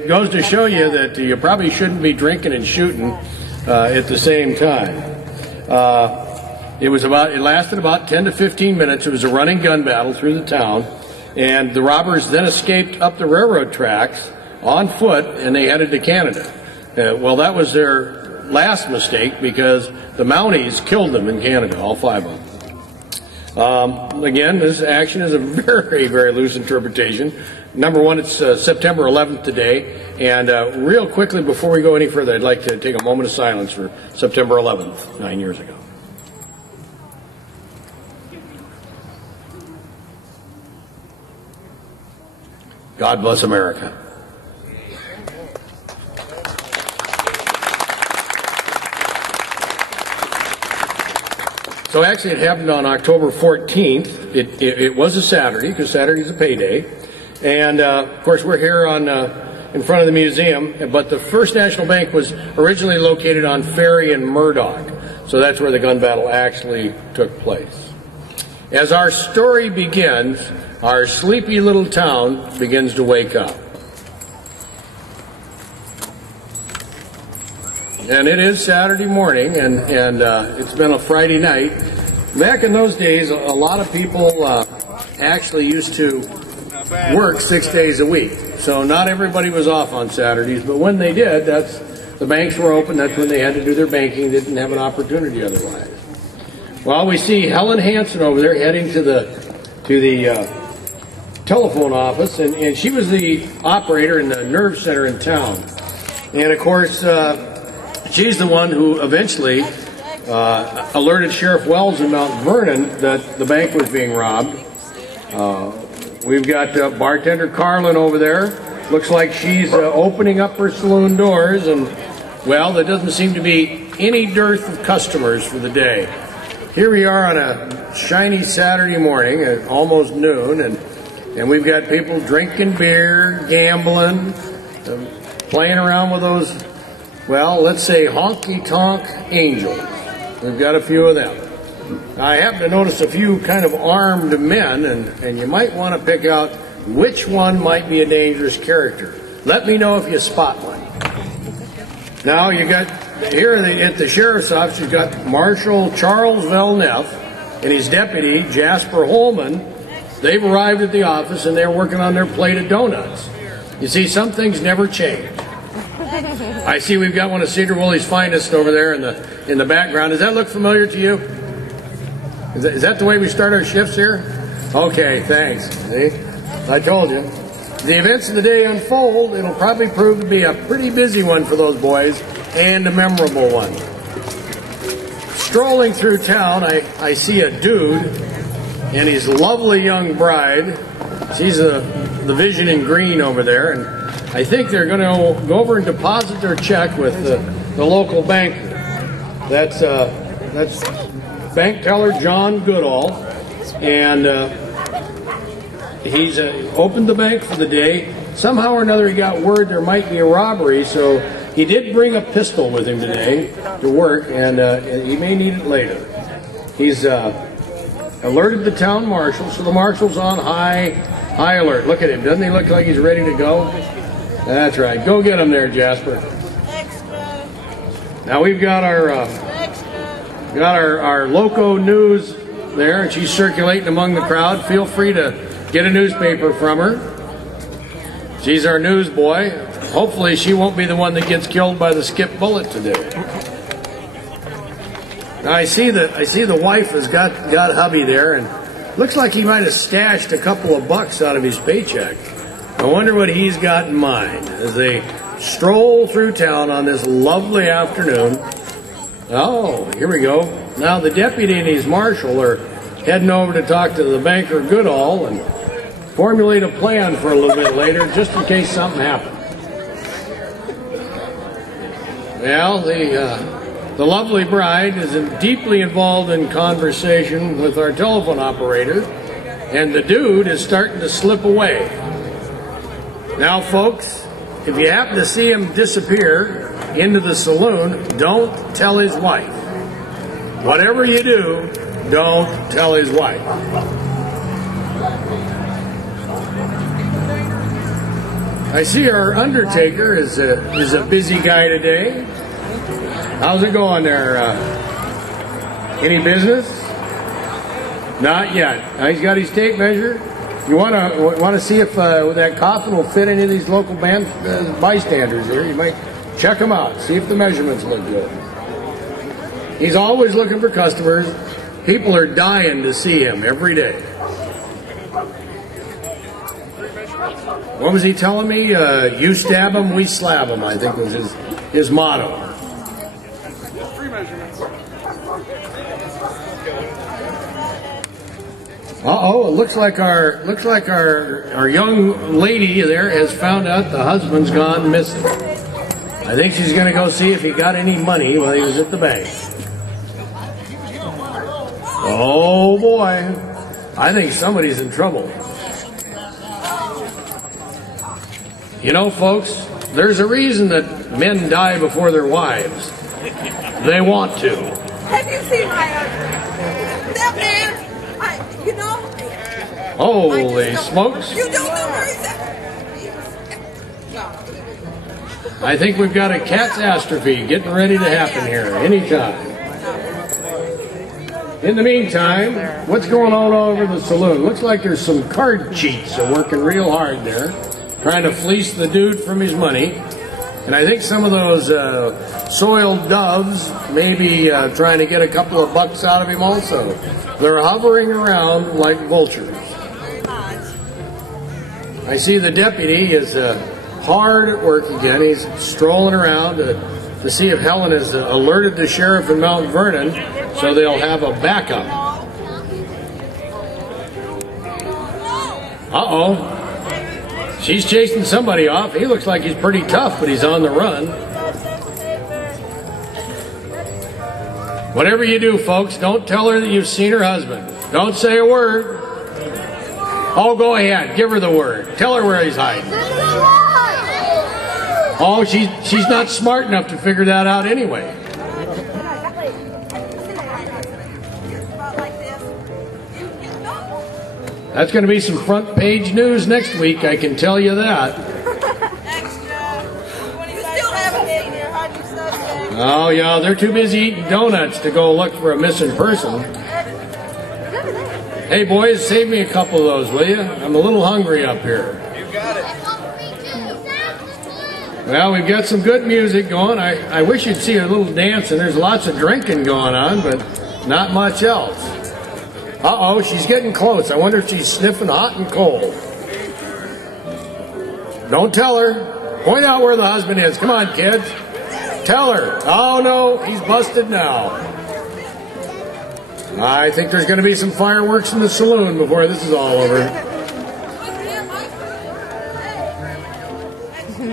It goes to show you that you probably shouldn't be drinking and shooting at the same time. It lasted about 10 to 15 minutes. It was a running gun battle through the town, and the robbers then escaped up the railroad tracks on foot, and they headed to Canada. Well, that was their last mistake, because the Mounties killed them in Canada, all 5 of them. Again, this action is a very, very loose interpretation. Number one, it's September 11th today, and real quickly before we go any further, I'd like to take a moment of silence for September 11th, 9 years ago. God bless America. So actually it happened on October 14th. It was a Saturday, because Saturday is a payday. And of course we're here in front of the museum, but the First National Bank was originally located on Ferry and Murdoch. So that's where the gun battle actually took place. As our story begins, our sleepy little town begins to wake up. And it is Saturday morning, and it's been a Friday night. Back in those days, a lot of people actually used to work 6 days a week. So not everybody was off on Saturdays, but when they did, the banks were open. That's when they had to do their banking. They didn't have an opportunity otherwise. Well, we see Helen Hansen over there heading to the telephone office, and she was the operator in the nerve center in town. And of course, she's the one who eventually alerted Sheriff Wells in Mount Vernon that the bank was being robbed. We've got bartender Carlin over there. Looks like she's opening up her saloon doors, and well, there doesn't seem to be any dearth of customers for the day. Here we are on a shiny Saturday morning at almost noon, and we've got people drinking beer, gambling, playing around with those, well, let's say honky-tonk angels. We've got a few of them. I happen to notice a few kind of armed men, and you might want to pick out which one might be a dangerous character. Let me know if you spot one. Now, you got here at the sheriff's office, you've got Marshal Charles Villeneuve and his deputy, Jasper Holman. They've arrived at the office, and they're working on their plate of donuts. You see, some things never change. I see we've got one of Sedro-Woolley's finest over there in the background. Does that look familiar to you? Is that the way we start our shifts here? Okay, thanks. See? I told you. The events of the day unfold. It'll probably prove to be a pretty busy one for those boys, and a memorable one. Strolling through town, I see a dude and his lovely young bride. She's the vision in green over there, and I think they're going to go over and deposit their check with the local banker. That's bank teller John Goodall, and he's opened the bank for the day. Somehow or another he got word there might be a robbery, so he did bring a pistol with him today to work, and he may need it later. He's alerted the town marshal, so the marshal's on high alert. Look at him. Doesn't he look like he's ready to go? That's right. Go get him there, Jasper. Now we've got our loco news there, and she's circulating among the crowd. Feel free to get a newspaper from her. She's our news boy. Hopefully she won't be the one that gets killed by the skip bullet today. Now I see the wife has got hubby there, and looks like he might have stashed a couple of bucks out of his paycheck. I wonder what he's got in mind as they stroll through town on this lovely afternoon. Oh, here we go. Now the deputy and his marshal are heading over to talk to the banker Goodall and formulate a plan for a little bit later, just in case something happens. Well, the lovely bride is deeply involved in conversation with our telephone operator, and the dude is starting to slip away. Now, folks, if you happen to see him disappear into the saloon, don't tell his wife. Whatever you do, don't tell his wife. I see our undertaker is a busy guy today. How's it going there? Any business? Not yet. He's got his tape measure. You want to see if that coffin will fit any of these local bystanders here. You might check them out, see if the measurements look good. He's always looking for customers. People are dying to see him every day. What was he telling me? You stab him, we slab him, I think was his motto. Three measurements. Uh-oh, it looks like our young lady there has found out the husband's gone missing. I think she's going to go see if he got any money while he was at the bank. Oh boy, I think somebody's in trouble. You know, folks, there's a reason that men die before their wives. They want to. Have you seen my that man? You know? Holy smokes. You don't know where he's at? I think we've got a catastrophe getting ready to happen here anytime. In the meantime, what's going on all over the saloon? Looks like there's some card cheats that are working real hard there, trying to fleece the dude from his money. And I think some of those soiled doves may be trying to get a couple of bucks out of him also. They're hovering around like vultures. I see the deputy is hard at work again. He's strolling around to see if Helen has alerted the sheriff in Mount Vernon so they'll have a backup. Uh-oh. She's chasing somebody off. He looks like he's pretty tough, but he's on the run. Whatever you do, folks, don't tell her that you've seen her husband. Don't say a word. Oh, go ahead. Give her the word. Tell her where he's hiding. Oh, she's not smart enough to figure that out anyway. That's going to be some front page news next week, I can tell you that. Oh, yeah, they're too busy eating donuts to go look for a missing person. Hey, boys, save me a couple of those, will you? I'm a little hungry up here. You got it. Well, we've got some good music going. I wish you'd see a little dancing. There's lots of drinking going on, but not much else. Uh-oh, she's getting close. I wonder if she's sniffing hot and cold. Don't tell her. Point out where the husband is. Come on, kids. Tell her. Oh, no, he's busted now. I think there's going to be some fireworks in the saloon before this is all over.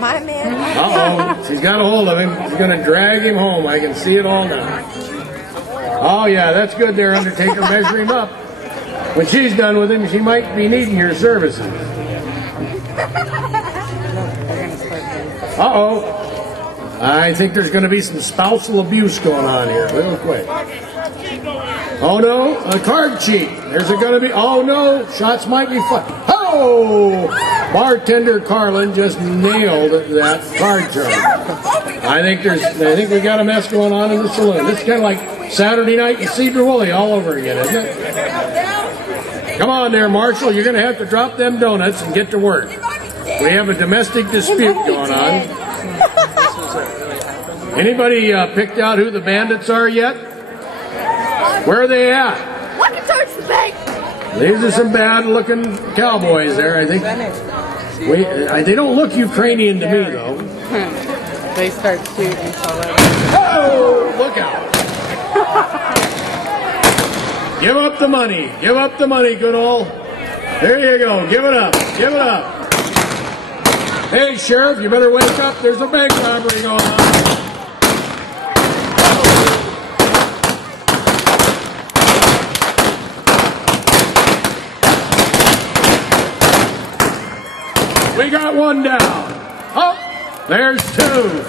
My man. Uh-oh, she's got a hold of him. She's going to drag him home. I can see it all now. Oh, yeah, that's good there, Undertaker. Measure him up. When she's done with him, she might be needing your services. Uh-oh. I think there's going to be some spousal abuse going on here real quick. Oh, no, a card cheat. There's going to be, oh, no, shots might be fired. Oh! Bartender Carlin just nailed that card term. I think we got a mess going on in the saloon. This is kind of like Saturday night in Sedro-Woolley all over again, isn't it? Come on there, Marshall. You're going to have to drop them donuts and get to work. We have a domestic dispute going on. Anybody picked out who the bandits are yet? Where are they at? Walking towards the bank. These are some bad-looking cowboys there, I think. They don't look Ukrainian to me, though. They start shooting, so oh, look out. Give up the money. Give up the money, Goodall. There you go. Give it up. Give it up. Hey, Sheriff, you better wake up. There's a bank robbery going on. We got one down. Oh, there's two.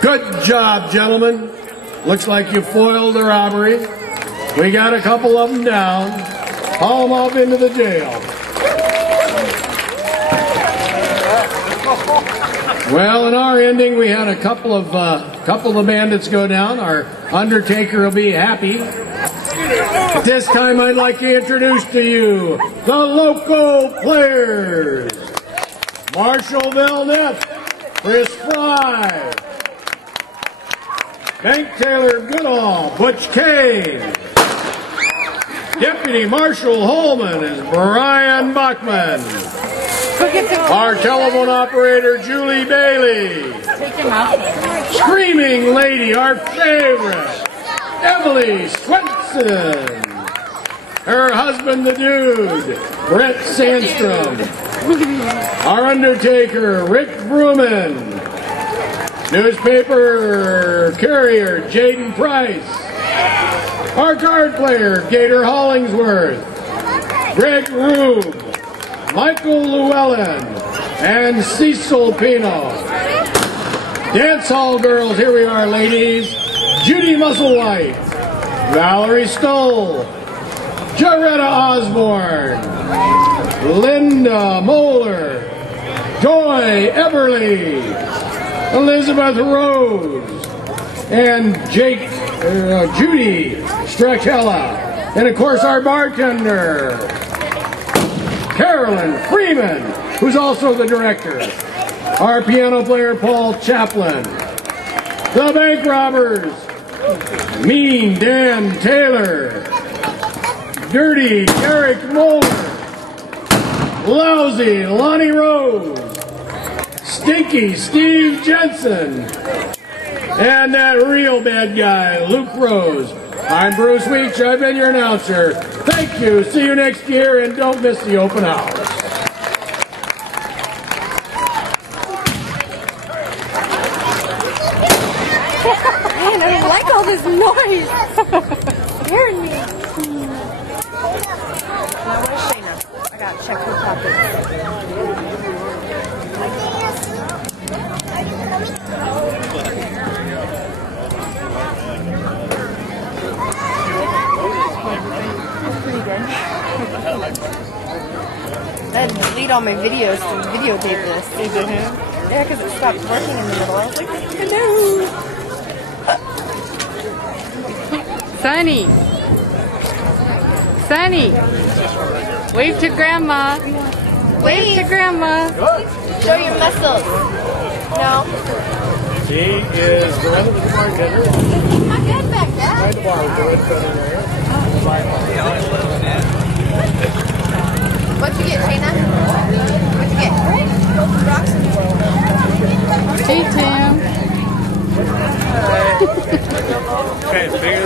Good job, gentlemen. Looks like you foiled the robbery. We got a couple of them down. Haul them off into the jail. Well, in our ending, we had a couple of the bandits go down. Our undertaker will be happy. But this time, I'd like to introduce to you the local players: Marshall Villeneuve, Chris Fry, Bank Taylor Goodall, Butch Kane. Deputy Marshal Holman is Brian Bachman. Our telephone operator, Julie Bailey. Screaming Lady, our favorite, Emily Swenson. Her husband, the dude, Brett Sandstrom. Our undertaker, Rick Bruman. Newspaper carrier, Jaden Price. Our card player, Gator Hollingsworth. Greg Rube. Michael Llewellyn, and Cecil Pino. Dance hall girls, here we are, ladies. Judy Musselwhite, Valerie Stoll, Jaretta Osborne, Linda Moeller, Joy Everly, Elizabeth Rose, and Judy Strachella, and of course our bartender, Carolyn Freeman, who's also the director. Our piano player, Paul Chaplin. The bank robbers, Mean Dan Taylor. Dirty Derek Moeller. Lousy Lonnie Rose. Stinky Steve Jensen. And that real bad guy, Luke Rose. I'm Bruce Weech. I've been your announcer. Thank you. See you next year, and don't miss the open house. Man, I don't like all this noise. It's scaring me. Now, where's Shayna? I gotta check her pockets. I had to delete all my videos to videotape this. Yeah, because it stopped working in the middle. I was like, hello. Sunny. Sunny. Wave to Grandma. Wave to Grandma. Show your muscles. No. He is the one that was the bartender. Keep my head back, Dad. Right the bar, good, What'd you get, Shayna? What'd you get? Rocks and Hey, Tim. Okay, it's bigger.